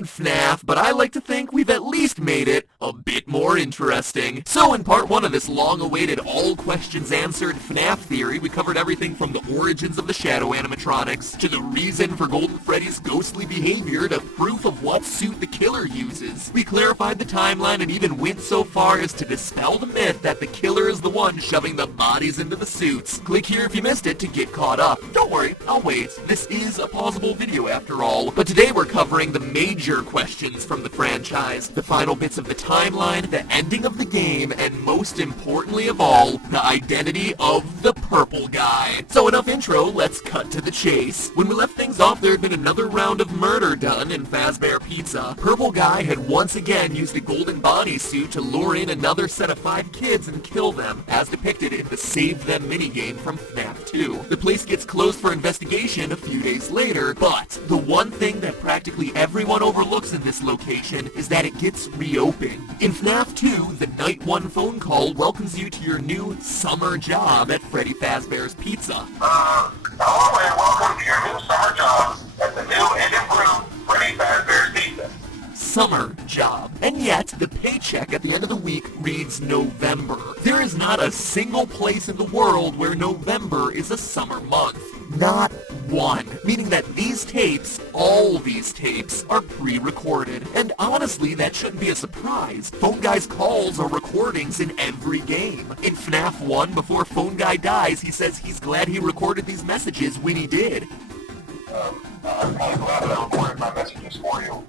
made FNAF, but I like to think we've at least made it a bit more interesting. So in part 1 of this long-awaited all questions answered FNAF theory, we covered everything from the origins of the shadow animatronics, to the reason for Golden Freddy's ghostly behavior, to proof of what suit the killer uses. We clarified the timeline and even went so far as to dispel the myth that the killer is the one shoving the bodies into the suits. Click here if you missed it to get caught up. Don't worry, I'll wait. This is a pausable video after all. But today we're covering the major questions from the franchise, the final bits of the timeline, the ending of the game, and most importantly of all, the identity of the purple guy. So enough intro, let's cut to the chase. When we left things off, there had been another round of murder done in Fazbear Pizza. Purple Guy had once again used a golden bodysuit to lure in another set of 5 kids and kill them, as depicted in the Save Them minigame from FNAF 2. The place gets closed for investigation a few days later, but the one thing that practically everyone overlooks in this location is that it gets reopened. In FNAF 2, the Night 1 phone call welcomes you to your new summer job at Freddy Fazbear's Pizza. Hello and welcome to your new summer job at the new and improved Freddy Fazbear's Pizza. Summer job. And yet, the paycheck at the end of the week reads November. There is not a single place in the world where November is a summer month. Not one. Meaning that these tapes, all these tapes, are pre-recorded. And honestly, that shouldn't be a surprise. Phone Guy's calls are recordings in every game. In FNAF 1, before Phone Guy dies, he says he's glad he recorded these messages when he did. I'm glad that I recorded my messages for you.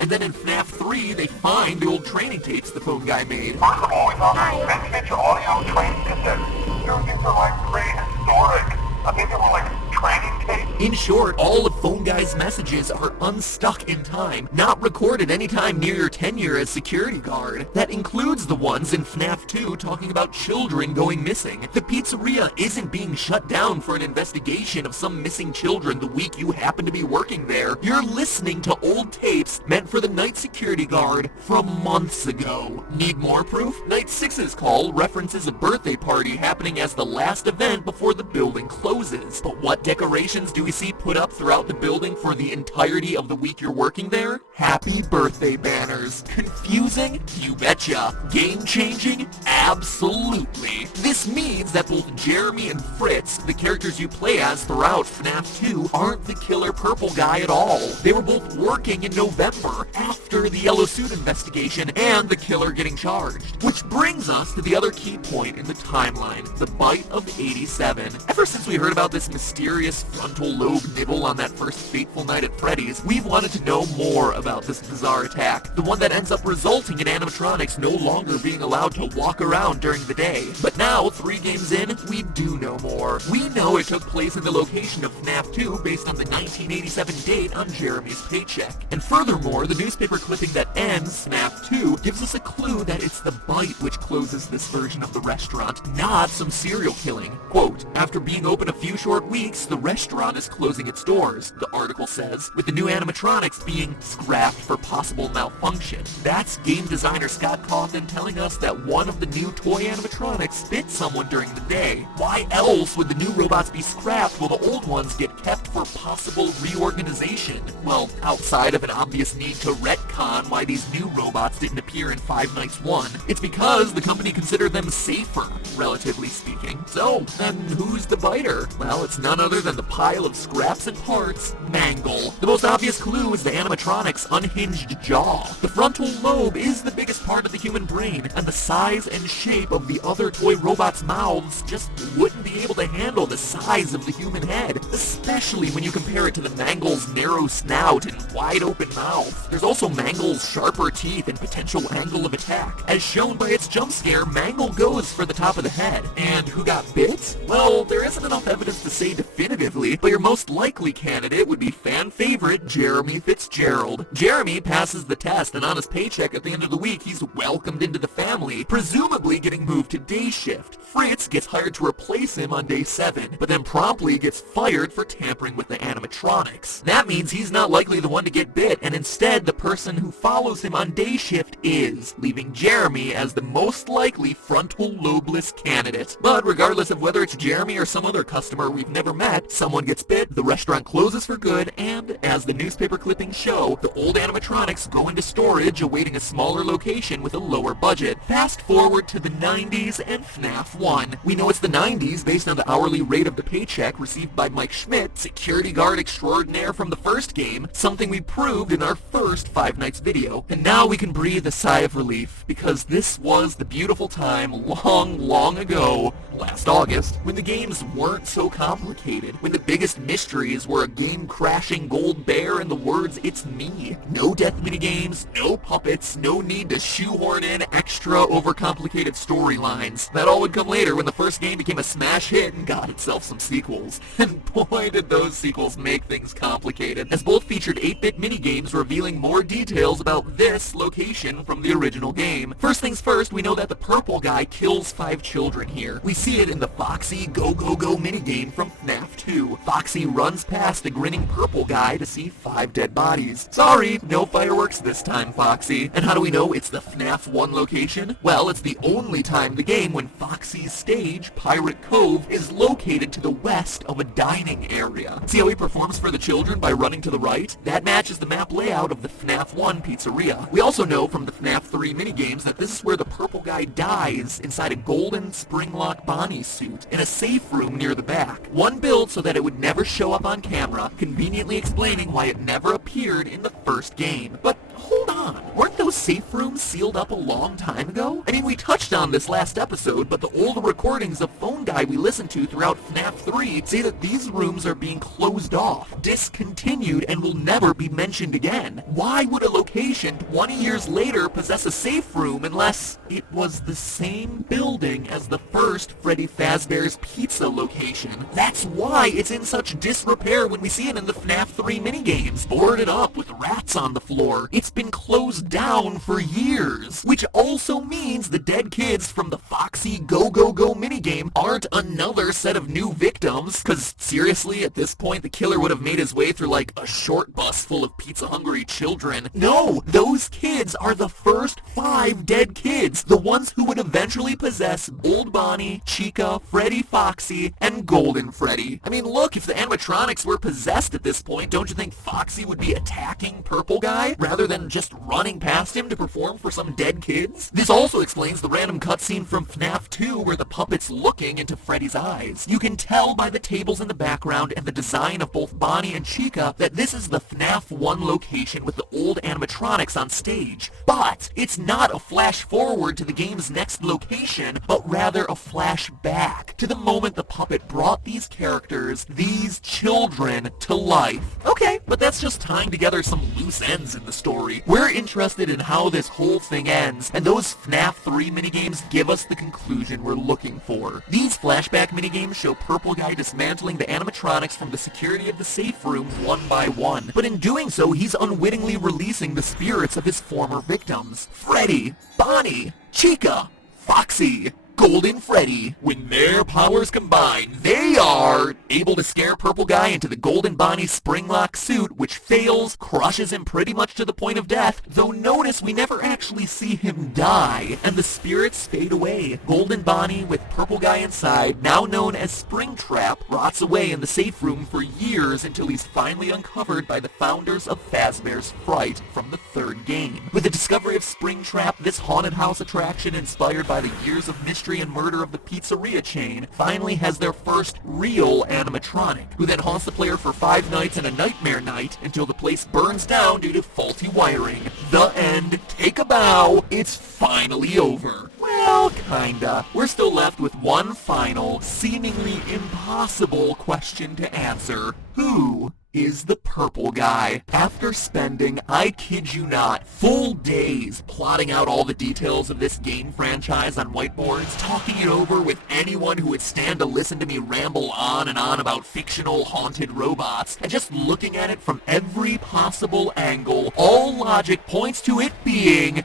And then in FNAF 3, they find the old training tapes the Phone Guy made. First of all, we found some vintage audio training cassettes. These are like prehistoric. I think they were like training tapes. In short, all of Phone Guy's messages are unstuck in time, not recorded anytime near your tenure as security guard. That includes the ones in FNAF 2 talking about children going missing. The pizzeria isn't being shut down for an investigation of some missing children the week you happen to be working there. You're listening to old tapes meant for the night security guard from months ago. Need more proof? Night 6's call references a birthday party happening as the last event before the building closes. But what decorations do we see put up throughout the building for the entirety of the week you're working there? Happy birthday banners. Confusing? You betcha. Game-changing? Absolutely. This means that both Jeremy and Fritz, the characters you play as throughout FNAF 2, aren't the killer purple guy at all. They were both working in November, after the yellow suit investigation and the killer getting charged. Which brings us to the other key point in the timeline, the bite of 87. Ever since we heard about this mysterious frontal lobe nibble on that first fateful night at Freddy's, we've wanted to know more about this bizarre attack, the one that ends up resulting in animatronics no longer being allowed to walk around during the day. But now, 3 games in, we do know more. We know it took place in the location of FNAF 2 based on the 1987 date on Jeremy's paycheck. And furthermore, the newspaper clipping that ends FNAF 2 gives us a clue that it's the bite which closes this version of the restaurant, not some serial killing. Quote, after being open a few short weeks, the restaurant is closing its doors, the article says, with the new animatronics being scrapped for possible malfunction. That's game designer Scott Cawthon telling us that one of the new toy animatronics bit someone during the day. Why else would the new robots be scrapped while the old ones get kept for possible reorganization? Well, outside of an obvious need to retcon why these new robots didn't appear in Five Nights 1, it's because the company considered them safer, relatively speaking. So, then who's the biter? Well, it's none other than the pile of scraps and parts, Mangle. The most obvious clue is the animatronic's unhinged jaw. The frontal lobe is the biggest part of the human brain, and the size and shape of the other toy robots' mouths just wouldn't be able to handle the size of the human head, especially when you compare it to the Mangle's narrow snout and wide open mouth. There's also Mangle's sharper teeth and potential angle of attack. As shown by its jump scare, Mangle goes for the top of the head. And who got bit? Well, there isn't enough evidence to say definitively, but your most likely candidate would be fan favorite Jeremy Fitzgerald. Jeremy passes the test, and on his paycheck at the end of the week, he's he's welcomed into the family, presumably getting moved to day shift. Fritz gets hired to replace him on day 7, but then promptly gets fired for tampering with the animatronics. That means he's not likely the one to get bit, and instead the person who follows him on day shift is, leaving Jeremy as the most likely frontal lobeless candidate. But regardless of whether it's Jeremy or some other customer we've never met, someone gets bit, the restaurant closes for good, and, as the newspaper clippings show, the old animatronics go into storage awaiting a smaller location with a lower budget. Fast forward to the 90s and FNAF 1. We know it's the 90s based on the hourly rate of the paycheck received by Mike Schmidt, security guard extraordinaire from the first game, something we proved in our first Five Nights video. And now we can breathe a sigh of relief, because this was the beautiful time long ago, last August, when the games weren't so complicated, when the biggest mysteries were a game-crashing gold bear and the words "it's me." No death minigames, no puppets, no need to shoehorn in extra overcomplicated storylines. That all would come later when the first game became a smash hit and got itself some sequels. And boy did those sequels make things complicated, as both featured 8-bit minigames revealing more details about this location from the original game. First things first, we know that the purple guy kills 5 children here. We see it in the Foxy Go Go Go minigame from FNAF 2. Foxy runs past a grinning purple guy to see 5 dead bodies. Sorry, no fireworks this time, Foxy. And how do we know it's the FNAF 1 location? Well, it's the only time in the game when Foxy's stage, Pirate Cove, is located to the west of a dining area. See how he performs for the children by running to the right? That matches the map layout of the FNAF 1 pizzeria. We also know from the FNAF 3 minigames that this is where the purple guy dies inside a golden spring-lock Bonnie suit in a safe room near the back. One built so that it would never show up on camera, conveniently explaining why it never appeared in the first game. But hold on, weren't those safe rooms sealed up a long time ago? I mean, we touched on this last episode, but the old recordings of Phone Guy we listened to throughout FNAF 3 say that these rooms are being closed off, discontinued, and will never be mentioned again. Why would a location 20 years later possess a safe room unless it was the same building as the first Freddy Fazbear's Pizza location? That's why it's in such disrepair when we see it in the FNAF 3 minigames, boarded up with rats on the floor. It's been closed down for years, which also means the dead kids from the Foxy Go Go Go minigame aren't another set of new victims, cause seriously, at this point the killer would have made his way through like a short bus full of pizza-hungry children. No, those kids are the first 5 dead kids, the ones who would eventually possess Old Bonnie, Chica, Freddy Foxy, and Golden Freddy. I mean, look, if the animatronics were possessed at this point, don't you think Foxy would be attacking Purple Guy rather than just running past him to perform for some dead kids? This also explains the random cutscene from FNAF 2 where the puppet's looking into Freddy's eyes. You can tell by the tables in the background and the design of both Bonnie and Chica that this is the FNAF 1 location with the old animatronics on stage. But it's not a flash forward to the game's next location, but rather a flash back to the moment the puppet brought these characters, these children, to life. Okay, but that's just tying together some loose ends in the story. We're interested in how this whole thing ends, and those FNAF 3 minigames give us the conclusion we're looking for. These flashback minigames show Purple Guy dismantling the animatronics from the security of the safe room one by one, but in doing so, he's unwittingly releasing the spirits of his former victims. Freddy, Bonnie, Chica, Foxy, Golden Freddy. When their powers combine, they are able to scare Purple Guy into the Golden Bonnie spring-lock suit, which fails, crushes him pretty much to the point of death, though notice we never actually see him die, and the spirits fade away. Golden Bonnie, with Purple Guy inside, now known as Springtrap, rots away in the safe room for years until he's finally uncovered by the founders of Fazbear's Fright from the third game. With the discovery of Springtrap, this haunted house attraction, inspired by the years of mystery and murder of the pizzeria chain, finally has their first real animatronic, who then haunts the player for 5 nights and a nightmare night until the place burns down due to faulty wiring. The end. Take a bow. It's finally over. Well, kinda. We're still left with one final, seemingly impossible question to answer. Who is the Purple Guy? After spending, I kid you not, full days plotting out all the details of this game franchise on whiteboards, talking it over with anyone who would stand to listen to me ramble on and on about fictional haunted robots, and just looking at it from every possible angle, all logic points to it being